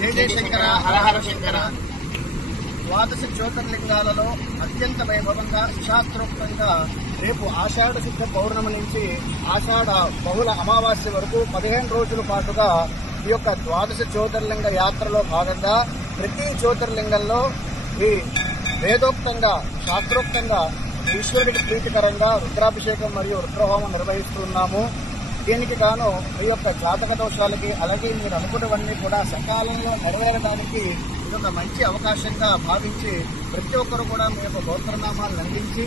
జయ జయ శంకర హర హర శంకర. ద్వాదశ జ్యోతిర్లింగాలలో అత్యంత వైభవంగా శాస్త్రోక్తంగా రేపు ఆషాఢ శుద్ధ పౌర్ణమి నుంచి ఆషాఢ బహుళ అమావాస్య వరకు 15 రోజుల పాటుగా ఈ యొక్క ద్వాదశ జ్యోతిర్లింగ యాత్రలో భాగంగా ప్రతి జ్యోతిర్లింగంలో ఈ వేదోక్తంగా శాస్త్రోక్తంగా ఈశ్వరుడికి ప్రీతికరంగా రుద్రాభిషేకం మరియు రుద్రహోమం నిర్వహిస్తున్నాము. దీనికి గాను మీ యొక్క జాతక దోషాలకి అలాగే మీరు అనుకున్నవన్నీ కూడా సకాలంలో నెరవేరడానికి ఇది ఒక మంచి అవకాశంగా భావించి ప్రతి ఒక్కరు కూడా మీ యొక్క గోత్రనామాలను అందించి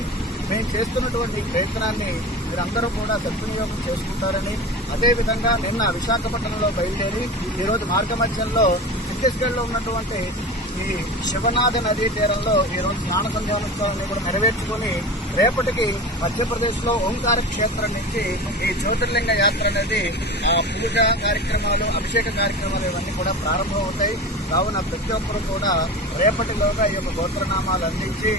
మేము చేస్తున్నటువంటి ప్రయత్నాన్ని మీరందరూ కూడా సద్వినియోగం చేసుకుంటారని, అదేవిధంగా నిన్న విశాఖపట్నంలో బయలుదేరి ఈరోజు మార్గమధ్యంలో ఛత్తీస్గఢ్లో ఉన్నటువంటి ఈ శివనాథ నదీ తీరంలో ఈరోజు స్నాన సంధ్యానుత్సవాన్ని కూడా నెరవేర్చుకుని రేపటికి మధ్యప్రదేశ్లో ఓంకార క్షేత్రం నుంచి ఈ జ్యోతిర్లింగ యాత్ర అనేది పూజ కార్యక్రమాలు, అభిషేక కార్యక్రమాలు ఇవన్నీ కూడా ప్రారంభమవుతాయి. కావున ప్రతి ఒక్కరు కూడా రేపటిలోగా ఈ యొక్క గోత్రనామాలు అందించి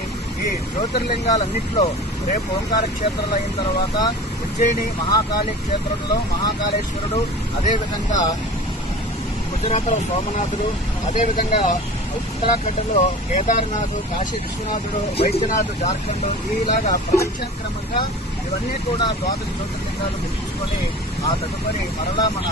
ఈ జ్యోతిర్లింగాలన్నింటిలో రేపు ఓంకార క్షేత్రాలు అయిన తర్వాత ఉజ్జయిని మహాకాళీ క్షేత్రంలో మహాకాళేశ్వరుడు, అదేవిధంగా గుజరాత్లో సోమనాథుడు, అదేవిధంగా ఉత్తరాఖండ్లో కేదార్నాథ్, కాశీ విశ్వనాథుడు, వైద్యనాథ్ జార్ఖండ్, ఇలాగా ప్రపంచక్రమంగా ఇవన్నీ కూడా ద్వాదశ జ్యోతిర్లింగాలు ముగించుకొని ఆ తదుపరి మరలా మన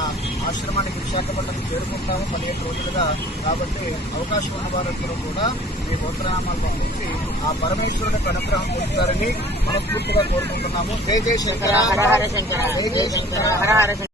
ఆశ్రమానికి విశాఖపట్నం చేరుకుంటాము 15 రోజులుగా. కాబట్టి అవకాశం ఉన్న వారందరూ కూడా ఈ గోత్రనామాలు పంపించి ఆ పరమేశ్వరుడి అనుగ్రహం పొందుతారని మనస్ఫూర్తిగా కోరుకుంటున్నాము. జై జయ శంకర, జై జయ శంకర.